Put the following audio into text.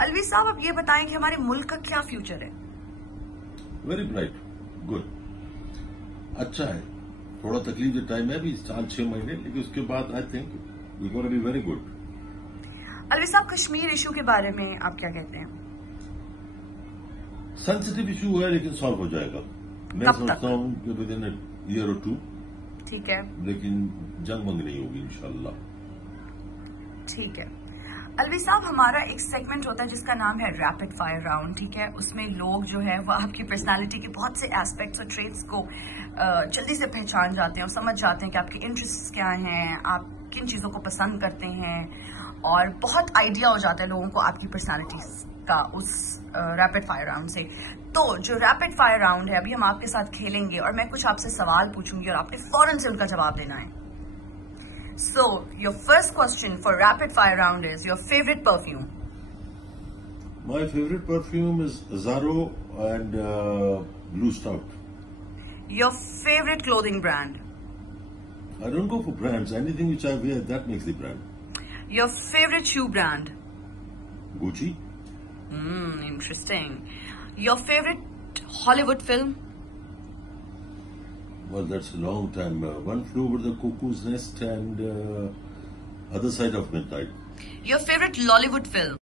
الوی صاحب اب یہ بتائیں کہ ہمارے ملک کا کیا فیوچر ہے؟ ویری برائٹ، گڈ، اچھا ہے. تھوڑا تکلیف دہ ٹائم ہے ابھی 4-6 مہینے، لیکن اس کے بعد I think we gonna be very good. Alvi صاحب کشمیر ایشو کے بارے میں آپ کیا کہتے ہیں؟ سینسٹیو ایشو ہے لیکن سالو ہو جائے گا. میں سمجھتا ہوں کہ ود ان ایئر اور 2. ٹھیک ہے، لیکن جنگ منگ نہیں ہوگی انشاءاللہ. ٹھیک ہے. الوی صاحب ہمارا ایک سیگمنٹ ہوتا ہے جس کا نام ہے ریپڈ فائر راؤنڈ. ٹھیک ہے، اس میں لوگ جو ہے وہ آپ کی پرسنالٹی کے بہت سے ایسپیکٹس اور ٹریٹس کو جلدی سے پہچان جاتے ہیں اور سمجھ جاتے ہیں کہ آپ کے انٹرسٹ کیا ہیں، آپ کن چیزوں کو پسند کرتے ہیں، اور بہت آئیڈیا ہو جاتا ہے لوگوں کو آپ کی پرسنالٹی کا اس ریپڈ فائر راؤنڈ سے. تو جو ریپڈ فائر راؤنڈ ہے ابھی ہم آپ کے ساتھ کھیلیں گے اور میں کچھ آپ سے سوال پوچھوں گی اور آپ نے فوراً سے ان کا جواب دینا ہے. So, your first question for rapid fire round is your favorite perfume. My favorite perfume is Azzaro and Blue Stout. Your favorite clothing brand. I don't go for brands. Anything which I wear, that makes the brand. Your favorite shoe brand. Gucci. Interesting. Your favorite Hollywood film. Well, that's a long time. One Flew Over the Cuckoo's Nest and Other Side of Midnight. Your favorite Lollywood film.